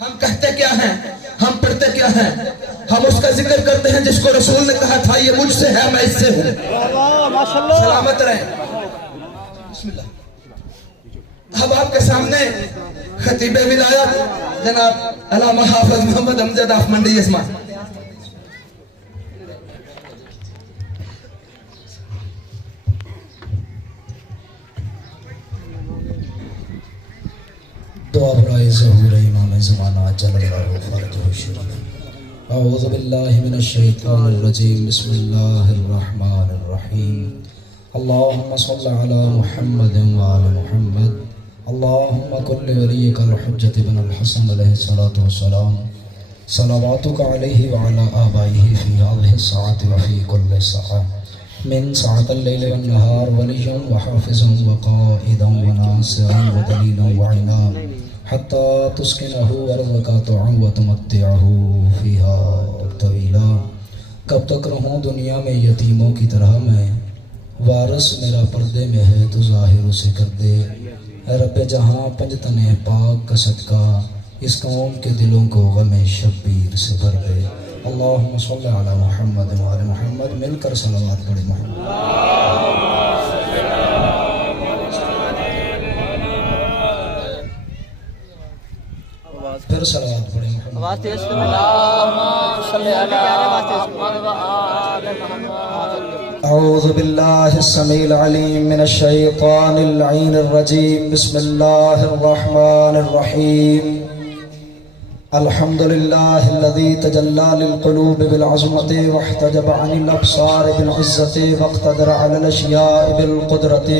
ہم کہتے کیا ہیں، ہم پڑھتے کیا ہیں؟ ہم اس کا ذکر کرتے ہیں جس کو رسول نے کہا تھا یہ مجھ سے ہے میں اس سے ہوں۔ سلامت رہیں۔ بسم اللہ۔ اب آپ کے سامنے خطیب ولایت جناب علامہ حافظ محمد امجد آف منڈی عثمان۔ دعا برائے ظہور امام زمانہ جل اللہ فرجہ شریف۔ اعوذ باللہ من الشیطان الرجیم، بسم اللہ الرحمن الرحیم۔ اللہم صل علی محمد وآل محمد۔ اللہم کل ولیک الحجۃ بن الحسن علیہ الصلاۃ والسلام، صلواتک علیہ وعلی آبائہ فی هذه الساعة وفی کل ساعة من ساعة الليل والنهار، وليا وحافظا وقائدا وناصرا ودليلا وعنا حتى تسكنه أرضك طوعا وتمتعه فيها طويلا۔ کب تک رہوں دنیا میں یتیموں کی طرح میں، وارث میرا پردے میں ہے تو ظاہر اسے کر دے۔ اے رب جہاں پنجتن پاک کا صدقہ اس قوم کے دلوں کو غم شبیر سے بھر دے۔ اللہم صلی علی محمد وعلی محمد۔ مل کر صلوات پڑھیں محمد۔ پھر صلوات پڑھیں محمد۔ اعوذ باللہ السمیع العلیم من الشیطان اللعین الرجیم، بسم اللہ الرحمن الرحیم۔ الحمد للہ الذی تجلی للقلوب بالعظمت واحتجب عن الابصار بالعزت واقتدر علی الاشیاء بالقدرت،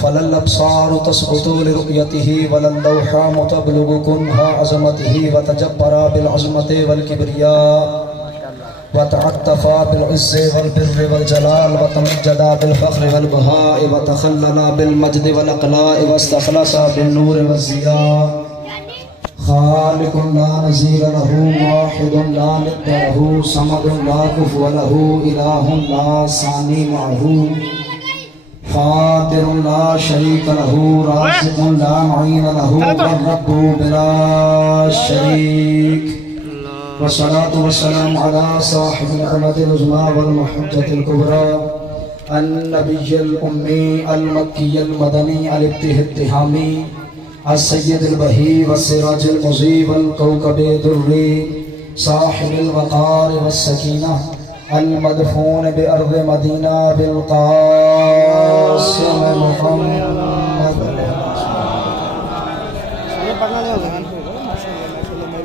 فلا الابصار تثبت لرؤیته ولا اللوحام تبلغ كنها عظمته، وتجبر بالعظمت والکبریاء وتعطف بالعز والبر والجلال، وتمجد بالفخر والبهاء، وتخلل بالمجد والاقلاء، واستخلص بالنور والضياء، خالق لا نظیر له، واحد لا ند له، صمد لا کفو له، الہ لا ثانی معه، فاطر لا شریک له، رازق لا معین له، والرب بلا شریک۔ والصلاة والسلام على صاحب العمد العظمى والمحجة الكبرى، النبي الأمي المكي المدني الابته التهامي، السید البہی والسراج المضی والکوكب الدری، صاحب الوقار والسکینہ، المدفون بأرض مدینہ بالقاسم محمد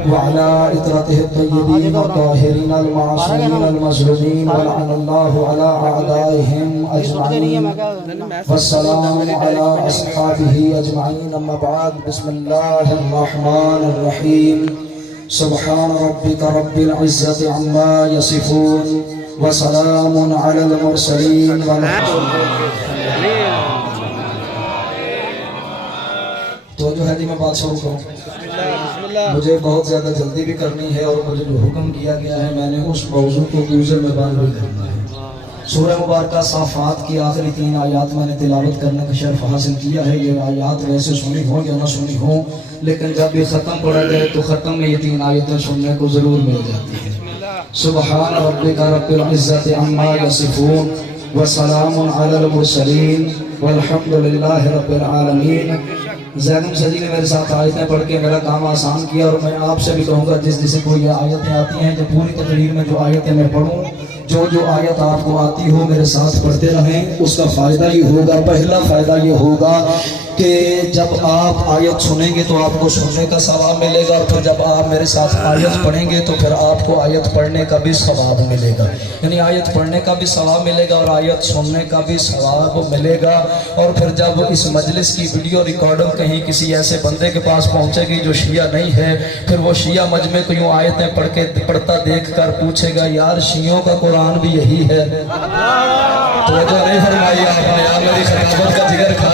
وعلى إطرته الطيبين الطاهرين المعصومين المظلومين، ولعن الله على أعدائهم أجمعين، والسلام على أصحابه أجمعين، أما بعد، بسم الله الرحمن الرحيم۔ سبحان ربك رب العزة عما يصفون، وسلام على المرسلين، والحمد لله۔ تو جو ہے جی میں بات شروع کروں، مجھے بہت زیادہ جلدی بھی کرنی ہے، اور مجھے جو حکم کیا گیا ہے میں نے اس موضوع کو دوسرے میں بیان بھی کرنا ہے۔ سورہ مبارکہ صافات کی آخری 3 آیات میں نے تلاوت کرنے کا شرف حاصل کیا ہے۔ یہ آیات ویسے سنی ہوں یا نہ سنی ہوں، لیکن جب یہ ختم پڑھا جائے تو ختم میں یہ 3 آیتیں سننے کو ضرور مل جاتی ہیں۔ سبحان ربک رب العزت عما یصفون، وسلام علی المرسلین، والحمد للہ رب العالمین۔ زینب سجی نے میرے ساتھ آیتیں پڑھ کے میرا کام آسان کیا، اور میں آپ سے بھی کہوں گا جس کو یہ آیتیں آتی ہیں، جو پوری تقریر میں جو آیتیں میں پڑھوں، جو آیت آپ کو آتی ہو میرے ساتھ پڑھتے رہیں، اس کا فائدہ یہ ہوگا۔ پہلا فائدہ یہ ہوگا کہ جب آپ آیت سنیں گے تو آپ کو سننے کا ثواب ملے گا، اور پھر جب آپ میرے ساتھ آیت پڑھیں گے تو پھر آپ کو آیت پڑھنے کا بھی ثواب ملے گا، یعنی آیت پڑھنے کا بھی ثواب ملے گا اور آیت سننے کا بھی ثواب ملے گا۔ اور پھر جب اس مجلس کی ویڈیو ریکارڈنگ کہیں کسی ایسے بندے کے پاس پہنچے گی جو شیعہ نہیں ہے، پھر وہ شیعہ مجمع کو یوں آیتیں پڑھتا دیکھ کر پوچھے گا یار شیعوں کا قرآن بھی یہی ہے۔ توجہ نہیں فرمائی آپ نے، یار میری خطابت کا جگر کھا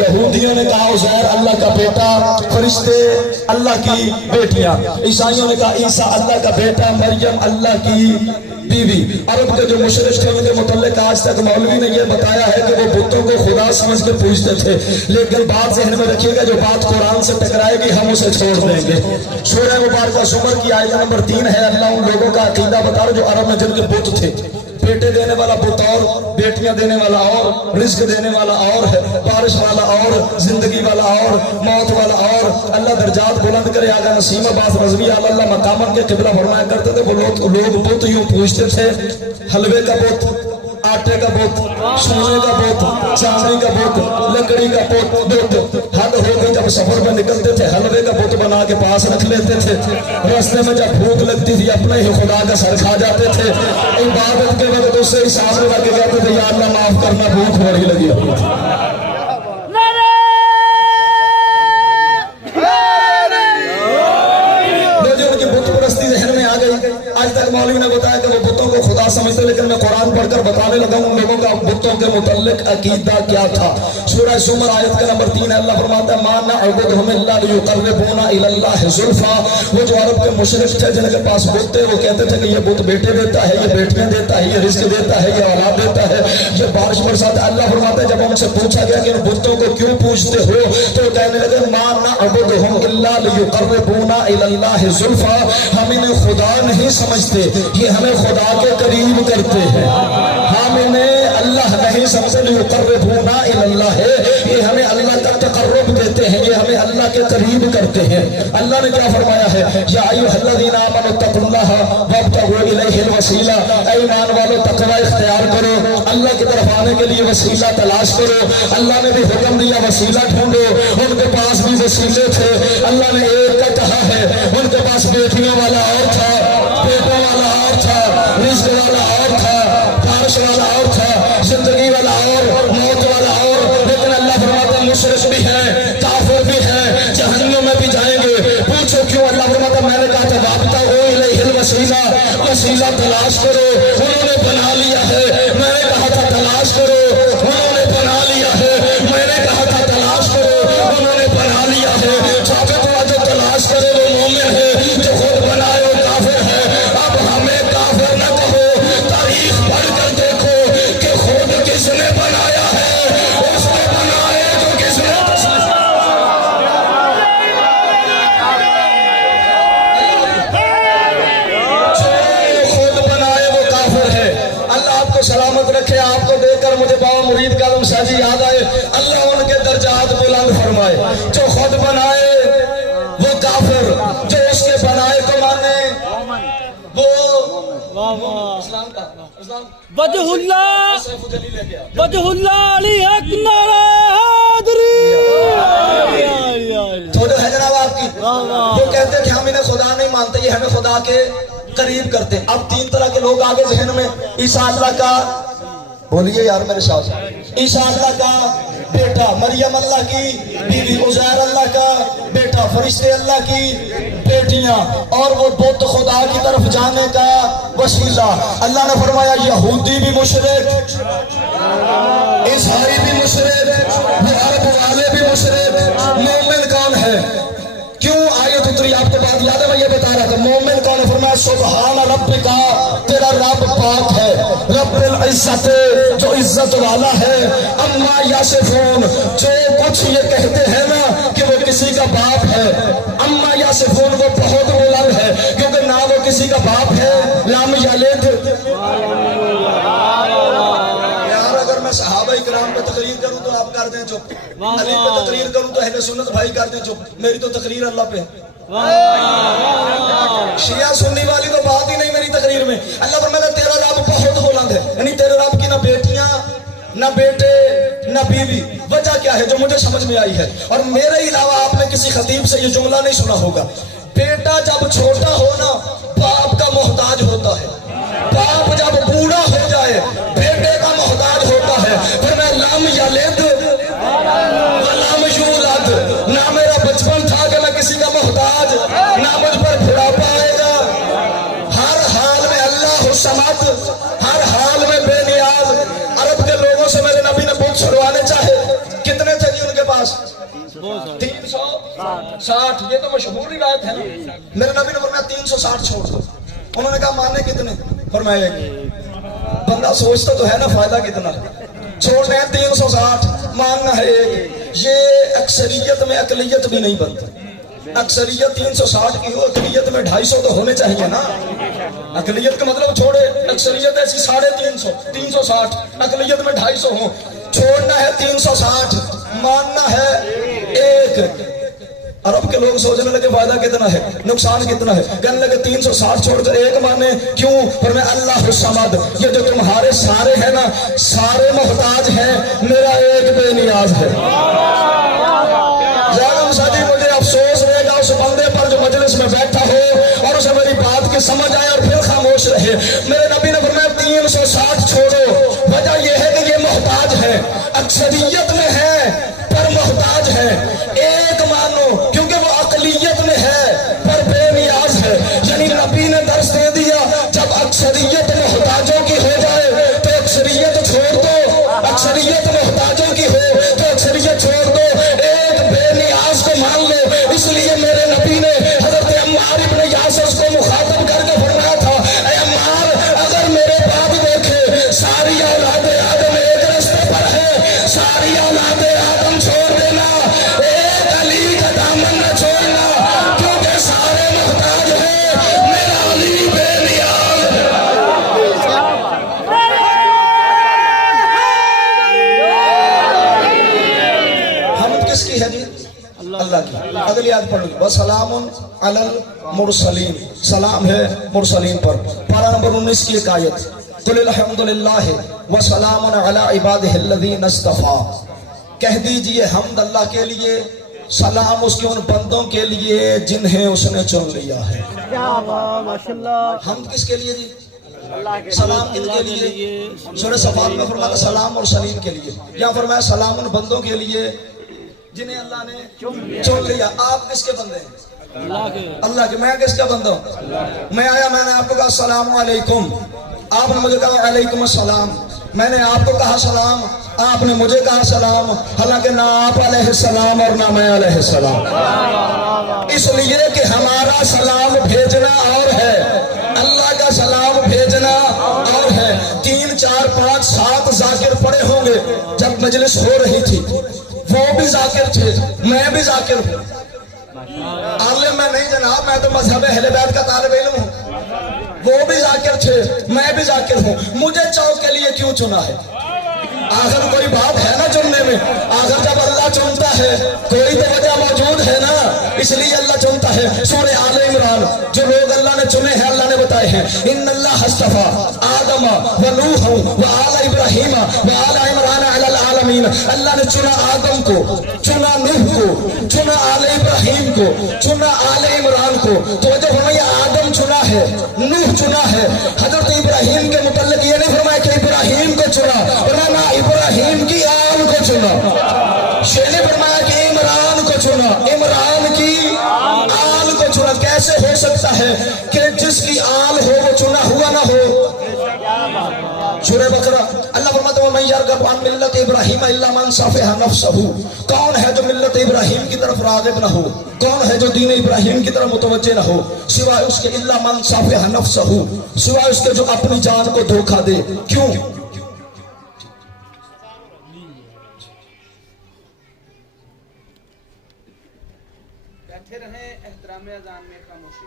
یہودیوں نے کہا عزیر اللہ کا بیٹا, فرشتے اللہ کی بیٹیاں. عیسائیوں نے کہا عیسیٰ اللہ کا بیٹا, مریم اللہ کی بیوی. عرب کے جو مشرک تھے ان کے متعلق آج تک مولوی نے یہ بتایا ہے کہ وہ بتوں کو خدا سمجھ کے پوجتے تھے, لیکن بات ذہن میں رکھیے گا جو بات قرآن سے ٹکرائے گی ہم اسے چھوڑ دیں گے. سورہ مبارکہ زمر کی آیت نمبر 3 ہے. اللہ ان لوگوں کا عقیدہ بتا رہا جو عرب میں جن کے بت تھے. بیٹے دینے والا بت اور, بیٹیاں دینے والا اور, رزق دینے والا اور ہے, بارش والا اور, زندگی والا اور, موت والا اور. اللہ درجات بلند کرے. آگا نسیم عباس رضوی اللہ مقامن کے قبلہ فرمایا کرتے تھے وہ لوگ بت یوں پوچھتے تھے, حلوے کا بت, آٹے کا بت, سونے کا بت, چاندی کا بت, لکڑی کا بت. حد ہو گئی جب سفر میں نکلتے تھے حلوے کا بت بنا کے پاس رکھ لیتے تھے. راستے میں جب بھوک لگتی تھی اپنے ہی خدا کا سر کھا جاتے تھے. عبادت کے وقت اس سے حساب لگا کے کہتے تھے یا اللہ معاف کرنا بھوک بڑی لگی ہوئی تھی. آج تک مولوی نے بتایا کہ وہ بتوں کو خدا سمجھتے, لیکن میں قرآن پڑھ کر بتانے لگا ہوں ان لوگوں کا بتوں کے متعلق عقیدہ کیا تھا. سورہ زمر آیت کا نمبر 3 ہے. اللہ فرماتا ہے ما نعبدهم الا ليقربونا الى الله زلفا. وہ جو عرب کے مشرک تھے جن کے پاس بت تھے وہ کہتے تھے کہ یہ بت بیٹے دیتا ہے, یہ بیٹیاں دیتا ہے, یہ رزق دیتا ہے, یہ اولاد دیتا ہے, یہ بارش برساتا ہے. اللہ فرماتا ہے جب ان سے پوچھا گیا کہ ان بتوں کو کیوں پوچھتے ہو تو وہ کہنے لگے ما نعبدهم الا ليقربونا الى الله زلفا. ہم انہیں خدا نہیں سمجھتے, یہ ہمیں خدا کے قریب کرتے ہیں. ہم انہیں اللہ نہیں سمجھتے, لیقربونا الی اللہ ہے, یہ ہمیں اللہ کا تقرب دیتے ہیں, یہ ہمیں اللہ کے قریب کرتے ہیں. اللہ نے کیا فرمایا ہے یا ایھا الذین آمنوا اتقوا اللہ وابتغوا الیہ الوسیلہ. اے ایمان والو تقوی اختیار کرو, اللہ کی طرف آنے کے لیے وسیلہ تلاش کرو. اللہ نے بھی حکم دیا وسیلہ ڈھونڈو, ان کے پاس بھی وسیلے تھے. اللہ نے ایک کا کہا ہے, ان کے پاس بیٹیوں والا اور تھا, بیٹوں والا اور تھا, رزق والا اور تھا, بارش والا اور تھا, زندگی والا اور, موت والا اور. لیکن اللہ فرماتا ہے مشرک بھی ہیں, کافر بھی ہیں, جہنم میں بھی جائیں گے. پوچھو کیوں؟ اللہ فرماتا ہے میں نے کہا تھا وابطہ ہو الیہ الوسیلہ, وسیلہ تلاش کرو. انہوں نے بنا لیا ہے, میں نے کہا تھا تلاش کرو. انہوں نے بنا لیا ہے, میں نے کہا تھا تلاش کرو. انہوں نے بنا لیا ہے. ثابت ہوا جو تلاش کرے وہ مومن ہے, جو خود بنائے وہ کافر ہے. اب ہمیں کافر نہ کہو, تاریخ پڑھ کر دیکھو کہ خود کس نے بنایا ہے, اس نے بنائے جو کس نے خود بنائے وہ کافر ہے. اللہ آپ کو سلامت رکھے. آپ کو دیکھ کر مجھے بابا مرید کاظم شاہ جی یاد آئے. اللہ ان کے درجات بلند فرمائے. جو خود بنائے وہ کافر, جو اس کے بنائے کو مانے وہ اسلام کا وجہ اللہ علی حق نعرہ حیدری. تو جو ہے جناب آپ کی وہ کہتے کہ ہم انہیں خدا نہیں مانتے, یہ ہمیں خدا کے قریب کرتے. اب 3 طرح کے لوگ آگے ذہن میں. عیسیٰ اللہ کا, بولیے یار میرے ساتھ, عیسیٰ اللہ کا بیٹا, مریم اللہ کی بیوی, عزیر اللہ کا بیٹا, فرشتے اللہ کی بیٹیاں, اور وہ بت خدا کی طرف جانے کا وسیلہ. اللہ نے فرمایا یہودی بھی مشرک, عیسائی بھی مشرک, عرب والے بھی مشرک. مومن کون ہے؟ کیوں آیت اتری آپ کو بات یاد ہے؟ میں یہ بتا رہا تھا مومن کون ہے. فرمایا سبحان ربک, تیرا رب پاک ہے, رب العزت جو عزت والا ہے, اما یاسفون جو کچھ یہ کہتے ہیں نا کہ وہ کسی کا باپ ہے, اما یاسفون وہ بہت بلند ہے کیونکہ نہ وہ کسی کا باپ ہے, لام یلد. اگر میں صحابہ کرام پہ تقریر کروں تو آپ کر دیں چپ, علی پہ تقریر کروں تو اہل سنت بھائی کر دیں چپ. میری تو تقریر اللہ پہ, شیعہ سنی والی تو بات ہی نہیں میری تقریر میں. اللہ فرماتا تیرا رب بہت بلند ہے, یعنی تیرے رب کی نہ بیٹیاں نہ بیٹے نہ بیوی. وجہ کیا ہے جو مجھے سمجھ میں آئی ہے, اور میرے علاوہ آپ نے کسی خطیب سے یہ جملہ نہیں سنا ہوگا, بیٹا جب چھوٹا ہو نا باپ کا محتاج ہوتا ہے, باپ جب بوڑھا ہو جائے بیٹے کا محتاج ہوتا ہے. پھر میں لم یلد ولم یولد, نہ میرا بچپن تھا کہ میں کسی کا محتاج, نہ مجھ پر بڑھاپا آئے گا. ہر حال میں اللہ الصمد, ہر حال میں بے نیاز. عرب کے لوگوں سے میرے نبی نے بت چھڑوانے چاہے, کتنے تھے کہ ان 360, یہ تو مشہور روایت ہے نا. میرے نبی نے فرمایا 360 چھوڑ دو. انہوں نے کہا ماننے کتنے؟ فرمایا بندہ سوچتا تو ہے نا فائدہ کتنا. چھوڑنے ہیں 360, ماننا ہے ایک. یہ اکثریت میں اقلیت بھی نہیں بنتا. اکثریت 360 کی ہو, اقلیت میں 250 تو ہونے چاہیے نا. اقلیت کا مطلب چھوڑے, اکثریت ایسی 350, 360, اقلیت میں 250 ہوں. چھوڑنا ہے 360, ماننا ہے ایک. عرب کے لوگ سوچنے لگے فائدہ کتنا ہے, نقصان کتنا ہے. کہنے لگے 360 چھوڑ کر ایک مانے. کیوں؟ پر میں اللہ الصمد, یہ جو تمہارے سارے ہیں نا, سارے محتاج ہیں, میرا ایک بے نیاز ہے. ظالم سادی, مجھے افسوس رہے گا اس بندے پر جو مجلس میں بیٹھا ہو اور اسے میری بات کی سمجھ آئے اور پھر خاموش رہے. میرے نبی نے فرمایا 360 چھوڑو. وجہ یہ ہے کہ یہ محتاج ہے, اکثریت میں ہے پر محتاج ہے. ایک مانو کیونکہ وہ اقلیت میں ہے پر بے نیاز ہے. یعنی نبی نے درس دے دیا, جب اکثریت محتاجوں کی ہو جائے تو اکثریت چھوڑ دو, اکثریت محتاجوں کی ہو تو اکثریت چھوڑ دو, ایک بے نیاز کو مان لو. اس لیے میرے نبی نے حضرت عمار ابن یاسر کو مخاطب کر کے فرمایا تھا, اے عمار, اگر میرے بعد دیکھے ساری اولاد آدم ایک رستے پر ہے, ساری اولاد آدم چھوڑ دینا, ایک علی کا دامن نہ چھوڑنا, کیونکہ سارے محتاج ہیں, میرا علی بے نیاز ہے. حمد کس کی ہے جی؟ اللہ کی. اگلی آیت پڑھ لو, وسلام علی المرسلین, سلام ہے مرسلین پر. پارہ نمبر 19 کی ایک آیت, قل الحمدللہ وسلام علی عبادہ الذین اصطفیٰ. کہہ دیجئے حمد اللہ کے لیے, سلام اس کے ان بندوں کے لیے جنہیں اس نے چن لیا ہے. حمد کس کے لیے جی؟ سلام کن کے لیے؟ سورہ صفات میں فرمایا سلام اور سلیم کے لیے. یہاں فرمایا سلام ان بندوں کے لیے جنہیں اللہ نے چن لیا. آپ کس کے بندے ہیں؟ اللہ کے. میں کس کا بندہ ہوں؟ میں آیا, میں نے آپ کو کہا السلام علیکم, آپ نے مجھے کہا علیکم السلام. میں نے آپ کو کہا سلام, آپ نے مجھے کہا سلام, حالانکہ نہ آپ علیہ السلام اور نہ میں علیہ السلام. اس لیے کہ ہمارا سلام بھیجنا اور ہے, اللہ کا سلام بھیجنا اور ہے. 3 4 5 7 ذاکر پڑے ہوں گے جب مجلس ہو رہی تھی, وہ بھی ذاکر تھے, میں بھی ذاکر ہوں. عالم میں نہیں جناب, میں تو مذہب اہل بیت کا طالب علم ہوں. وہ بھی ذاکر تھے, میں بھی ذاکر ہوں. مجھے چوک کے لیے کیوں چنا ہے؟ آخر کوئی بات ہے نا چننے میں. آخر جب اللہ چنتا ہے کوئی تو وجہ موجود ہے نا, اس لیے اللہ چنتا ہے. سورہ آل عمران, جو لوگ اللہ نے چنے ہیں اللہ نے بتائے ہیں, ان اللہ اصطفیٰ آدم و نوح و آل ابراہیم و آل عمران علی العالمین. اللہ نے چنا آدم کو, چنا نوح کو, چنا آل ابراہیم کو, چنا آل عمران کو. تو وجہ فرمایا آدم چنا ہے, نوح چنا ہے. حضرت ابراہیم کے متعلق یہ نہیں فرمایا کہ ابراہیم کو چنا, فرمایا ابراہیم کی آل کو چنا. شیخ نے فرمایا کہ عمران کو چنا, عمران کی آل کو چنا. کیسے ہو سکتا ہے کہ جس کی آل ہو وہ چنا ہوا نہ ہو؟ سورہ بقرہ اللہ فرماتا ہے وَمَن يَرْغَبْ عَن مِلَّةِ إِبْرَاهِيمَ إِلَّا مَن سَفِهَ نَفْسَهُ. کون ہے جو ملت ابراہیم کی طرف راغب نہ ہو, کون ہے جو دین ابراہیم کی طرف متوجہ نہ ہو, سوائے اس کے إِلَّا مَن سَفِهَ نَفْسَهُ, سوائے اس کے جو اپنی جان کو دھوکہ دے. کیوں؟ بیٹھے رہیں, احترام اذان میں خاموشی.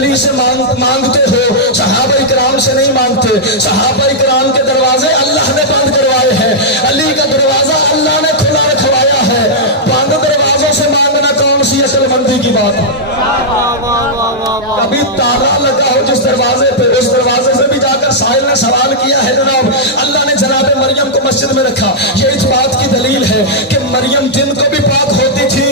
علی سے مانگتے ہو، صحابہ کرام سے نہیں مانگتے. صحابہ کرام کے دروازے اللہ نے بند کروائے ہیں، علی کا دروازہ اللہ نے کھلا رکھوایا ہے. بند دروازوں سے مانگنا کون سی عقل مندی کی بات ہے؟ کبھی تالا لگا ہو جس دروازے پہ، اس دروازے سے بھی جا کر سائل نے سوال کیا ہے جناب اللہ نے جناب مریم کو مسجد میں رکھا. یہ اس بات کی دلیل ہے کہ مریم دن کو بھی پاک ہوتی تھی،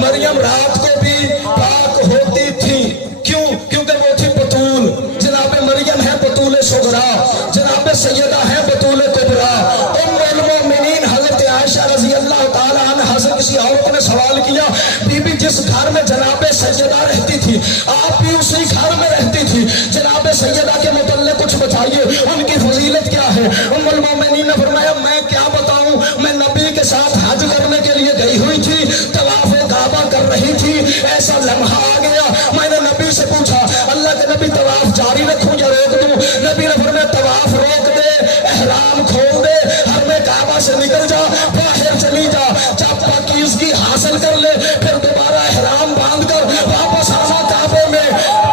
مریم رات کو بھی پاک ہوتی تھی. کیوں؟ کیونکہ وہ تھی بطول. جناب مریم ہے بطول صغرا، جناب سیدہ ہے بطول کبرا. ام المومنین حضرت عائشہ رضی اللہ تعالی عنہا سے کسی عورت نے سوال کیا بی بی جس گھر میں جناب سیدہ رہتی تھی آپ بھی اسی گھر میں رہتی تھی، جناب سیدہ کے متعلق کچھ بتائیے، ان کی فضیلت کیا ہے؟ ام المومنین نے فرمایا میں کیا بتاؤں، میں نبی کے ساتھ حج کرنے کے لیے گئی ہوئی تھی، طواف کعبہ کر رہی تھی، ایسا لمحہ آ گیا میں نے نبی سے پوچھا اللہ کے نبی طواف جاری رکھوں یا روک دوں؟ نبی نے فرمایا طواف روک دے، احرام کھول دے، حرم کعبہ سے نکل جا، باہر چلی جا، جب پاکیزگی حاصل کر لے پھر دوبارہ احرام باندھ کر واپس آنا کعبے میں،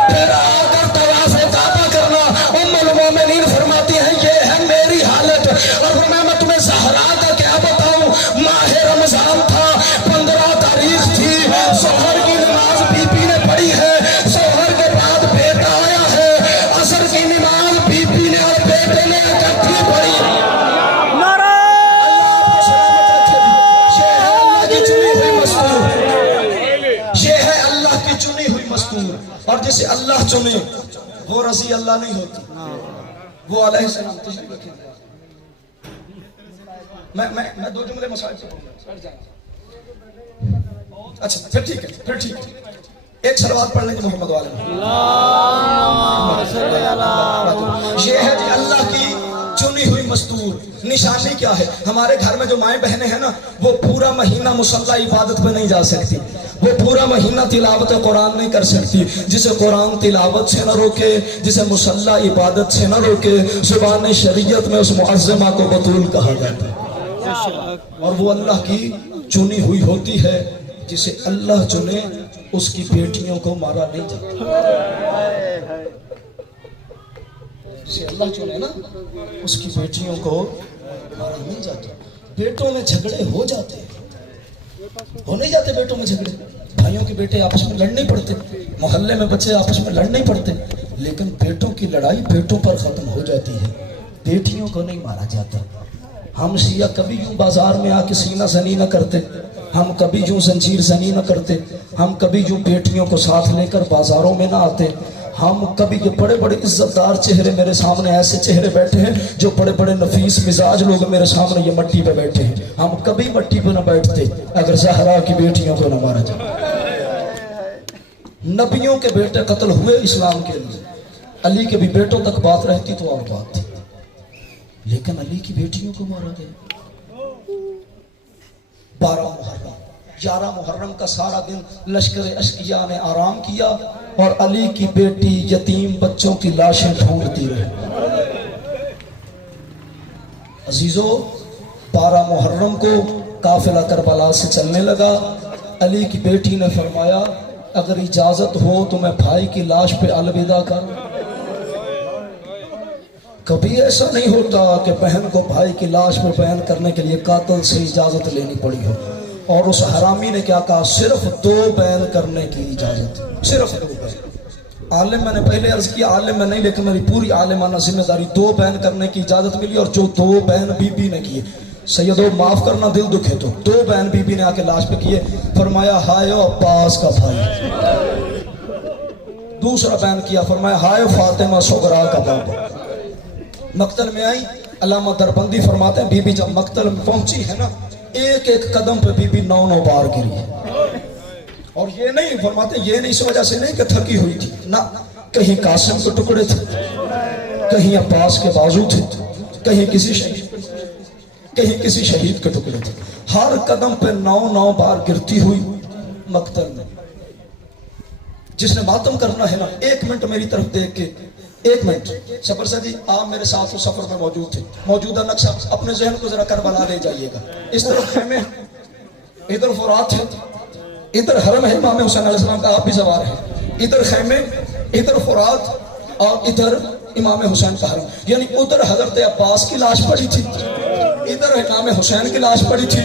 پھر آ کر طواف کعبہ کرنا. ام المومنین فرماتی ہیں یہ ہے میری حالت. اور میں تمہیں زہرا کا کیا بتاؤں، ماہ رمضان تھا، 15 تاریخ تھی، ظہر کی نماز بی بی نے پڑھی ہے، ظہر کے بعد بیٹا آیا ہے، عصر کی نماز بی بی نے اور بیٹے نے اکٹھی پڑھی. اور جسے اللہ چنے وہ رضی اللہ نہیں ہوتی. وہ علیہ السلام تشریف رکھیں. میں 2 جملے مسائل سے پڑھوں. اچھا پھر ٹھیک ہے ایک صلوات پڑھ لیں گے محمد والے. یہ ہے جی اللہ کی چنی ہوئی مستور. نشانی کیا ہے؟ ہمارے گھر میں جو مائیں بہنیں ہیں نا وہ پورا مہینہ مصلی عبادت پہ نہیں جا سکتی، وہ پورا مہینہ تلاوت قرآن نہیں کر سکتی. جسے قرآن تلاوت سے نہ روکے، جسے مصلی عبادت سے نہ روکے، زبان شریعت میں اس معظمہ کو بطول کہا جاتا ہے. اور وہ اللہ کی چنی ہوئی ہوتی ہے. جسے اللہ چنے اس کی بیٹیوں کو مارا نہیں جاتا. جسے اللہ چنے نا اس کی بیٹیوں کو مارا نہیں جاتا. بیٹوں میں جھگڑے ہو جاتے ہو نہیں جاتے، بیٹوں میں جھگڑے، بھائیوں کے بیٹے آپس میں لڑ نہیں پڑتے، محلے میں بچے آپس میں لڑ نہیں پڑتے، لیکن بیٹوں کی لڑائی بیٹوں پر ختم ہو جاتی ہے، بیٹیوں کو نہیں مارا جاتا. ہم شیعہ کبھی یوں بازار میں آ کے سینہ زنی نہ کرتے، ہم کبھی یوں زنجیر زنی نہ کرتے، ہم کبھی یوں بیٹیوں کو ساتھ لے کر بازاروں میں نہ آتے. ہم کبھی یہ بڑے بڑے عزت دار چہرے میرے سامنے ایسے چہرے بیٹھے ہیں جو بڑے بڑے نفیس مزاج لوگ میرے سامنے یہ مٹی پہ بیٹھے ہیں، ہم کبھی مٹی پہ نہ بیٹھتے اگر زہرا کی بیٹیوں کو نہ مارا جائے. نبیوں کے بیٹے قتل ہوئے اسلام کے لیے، علی کے بھی بیٹوں تک بات رہتی تو اور بات تھی، لیکن علی کی بیٹیوں کو مارا گیا. 12 محرم 11 محرم کا سارا دن لشکر اشقیاء نے آرام کیا اور علی کی بیٹی یتیم بچوں کی لاشیں ڈھونڈتی رہی. عزیزو 12 محرم کو قافلہ کربلا سے چلنے لگا. علی کی بیٹی نے فرمایا اگر اجازت ہو تو میں بھائی کی لاش پہ الوداع کروں. کبھی ایسا نہیں ہوتا کہ بہن کو بھائی کی لاش پہ بیان کرنے کے لیے قاتل سے اجازت لینی پڑی ہو. اور اس حرامی نے کیا کہا؟ صرف 2 بیان کرنے کی اجازت، صرف 2 بیان. عالم میں نے پہلے عرض کیا عالم میں نہیں، لیکن میری پوری عالمانہ ذمہ داری 2 بیان کرنے کی اجازت ملی، اور جو 2 بیان بی بی نے کیے، سیدو معاف کرنا دل دکھے تو 2 بیان بی بی نے آ کے لاش پہ کیے. فرمایا ہائے عباس کا بھائی. دوسرا بیان کیا، فرمایا ہائے فاطمہ صغرا کا بابا. مقتل میں آئی. علامہ دربندی فرماتے ہیں بی بی جب مقتل میں پہنچی ہے نا، ایک ایک قدم پہ بی بی 9 بار گری ہے. اور یہ نہیں فرماتے، یہ نہیں اس وجہ سے نہیں کہ تھکی ہوئی تھی، نہ، کہیں قاسم کے ٹکڑے تھے، کہیں عباس کے بازو تھے، کہیں کسی شہید کے ٹکڑے تھے. ہر قدم پہ 9 بار گرتی ہوئی مقتل میں. جس نے ماتم کرنا ہے نا، 1 منٹ میری طرف دیکھ کے، 1 منٹ. سفر سے جی آپ میرے ساتھ اس سفر میں موجود تھے، موجودہ نقشہ اپنے ذہن کو ذرا کربلا لے جائیے گا. اس طرف خیمے، ادھر فرات ہے، ادھر حرم ہے امام حسین علیہ السلام کا، آپ بھی سوار ہیں. ادھر خیمے، ادھر فرات اور ادھر امام حسین کا حرم. یعنی ادھر حضرت عباس کی لاش پڑی تھی، ادھر امام حسین کی لاش پڑی تھی.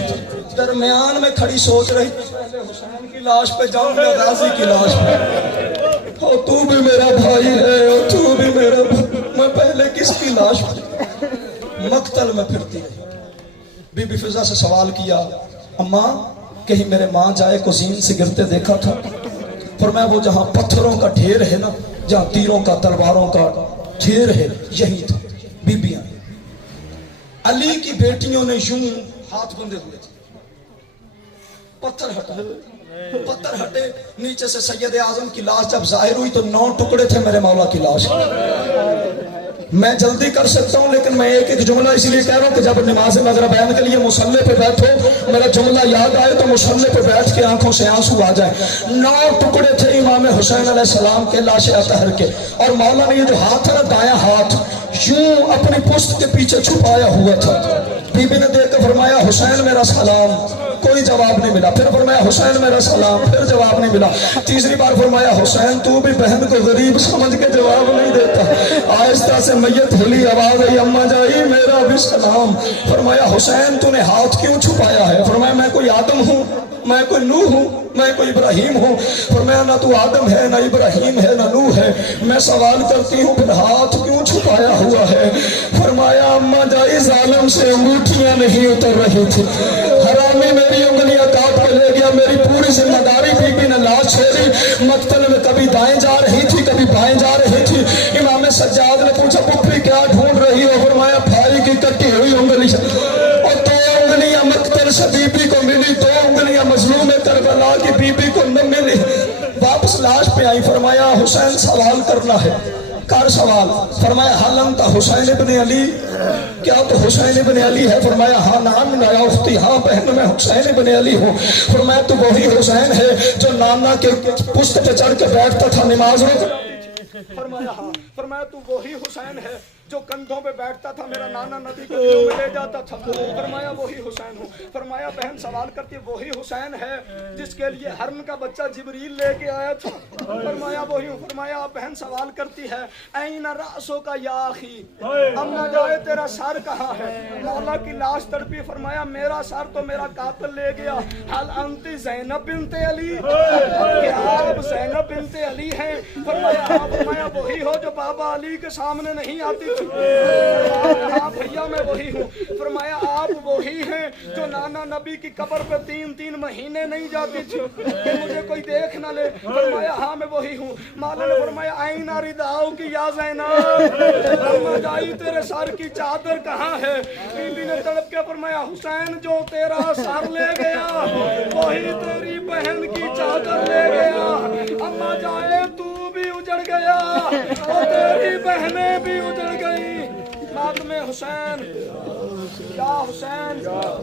درمیان میں کھڑی سوچ رہی پہلے حسین کی لاش پہ جاؤں یا غازی کی لاش پہ. او تو بھی میرا بھائی ہے، او تو بھی میرا بھائی. میں پہلے کس کی لاش پہ؟ مقتل میں پھرتی ہے. بی بی فضا سے سوال کیا، اماں کہیں میرے ماں جائے کو زین سے گرتے دیکھا تھا؟ فرمایا وہ جہاں پتھروں کا ڈھیر ہے نا، جہاں تیروں کا تلواروں کا ڈھیر ہے، یہی تھا. بیبیاں علی کی بیٹیوں نے یوں ہاتھ بندے ہوئے تھے. پتھر ہٹے نیچے سے سید اعظم کی لاش جب ظاہر ہوئی تو 9 ٹکڑے تھے میرے مولا کی لاش. میں جلدی کر سکتا ہوں لیکن میں ایک جملہ اس لیے کہہ رہا ہوں کہ جب نماز مغربین کے لیے مصلی پہ بیٹھو میرا جملہ یاد آئے تو مصلی پہ بیٹھ کے آنکھوں سے آنسو آ جائے. 9 ٹکڑے تھے امام حسین علیہ السلام کے لاش اطہر کے، اور مولا نے یہ جو ہاتھ ہے نا دایاں ہاتھ یوں اپنی پشت کے پیچھے چھپایا ہوا تھا. بی بی نے دیکھ کر فرمایا حسین میرا سلام. کوئی جواب نہیں ملا. پھر فرمایا حسین میرا سلام. پھر جواب نہیں ملا. تیسری بار فرمایا حسین تو بھی بہن کو غریب سمجھ کے جواب نہیں دیتا. آہستہ سے میت ہلی، آواز آئی اماں جائی میرا بھی سلام. فرمایا حسین تو نے ہاتھ کیوں چھپایا ہے؟ فرمایا میں کوئی آدم ہوں، میں کوئی نوح ہوں، میں کوئی ابراہیم ہوں؟ فرمایا نہ تو آدم ہے، نہ ابراہیم ہے، نہ نوح ہے. میں سوال کرتی ہوں پھر ہاتھ کیوں چھپایا ہوا ہے؟ فرمایا اماں جائی ظالم سے انگوٹھیاں نہیں اتر رہی تھی، حرامی میری انگلیاں کاٹ کے لے گیا. میری پوری ذمہ داری بی بی نے لاش چھوڑی. مقتل میں کبھی دائیں جا رہی تھی کبھی بائیں جا رہی تھی. امام سجاد نے پوچھا پپھی کیا ڈھونڈ رہی ہو؟ فرمایا بھائی کی کٹی ہوئی انگلی، اور 2 انگلیاں مقتل سے بی بی کو ملی، 2 انگلیاں مظلوم کربلا کی بی بی کو نہ ملی. واپس لاش پہ آئی. فرمایا حسین سوال کرنا ہے، کر سوال. فرمایا حل انت حسین ابن علی، کیا تو حسین ابن علی ہے؟ فرمایا ہاں نام یا اختی، ہاں بہن میں حسین ابن علی ہوں. فرمایا تو وہی حسین ہے جو نانا کے پشت پہ چڑھ کے بیٹھتا تھا نماز روک. فرمایا ہاں. فرمایا تو وہی حسین ہے جو کندھوں پہ بیٹھتا تھا میرا نانا نبی کو دلوں میں لے جاتا تھا؟ فرمایا وہی حسین ہوں. فرمایا بہن سوال کرتی وہی حسین ہے جس کے لیے ہرن کا بچہ جبریل لے کے آیا تھا؟ فرمایا وہی ہوں. فرمایا بہن سوال کرتی ہے این رأسو کا یا اخی، اماں جائے تیرا سر کہاں ہے؟ مولا کی لاش تڑپی. فرمایا میرا سر تو میرا قاتل لے گیا. حل انت زینب بنت علی، کیا آپ زینب بنت علی ہیں؟ فرمایا ہاں. فرمایا وہی ہو جو بابا علی کے سامنے نہیں آتی تھی؟ ہاں بھیا میں وہی ہوں. فرمایا آپ وہی ہیں جو نانا نبی کی قبر پہ 3 مہینے نہیں جاتی تھی کہ مجھے کوئی دیکھ نہ لے؟ فرمایا ہاں میں وہی ہوں. مولا نے فرمایا آئین رداؤ کی یا زینب، اماں جائی تیرے سر کی چادر کہاں ہے؟ بی بی نے تڑپ کے فرمایا حسین جو تیرا سر لے گیا وہی تیری بہن کی چادر لے گیا. اماں جائے تو بھی اجڑ گیا اور تیری بہنیں بھی اجڑ گئی. ماتم حسین یا حسین.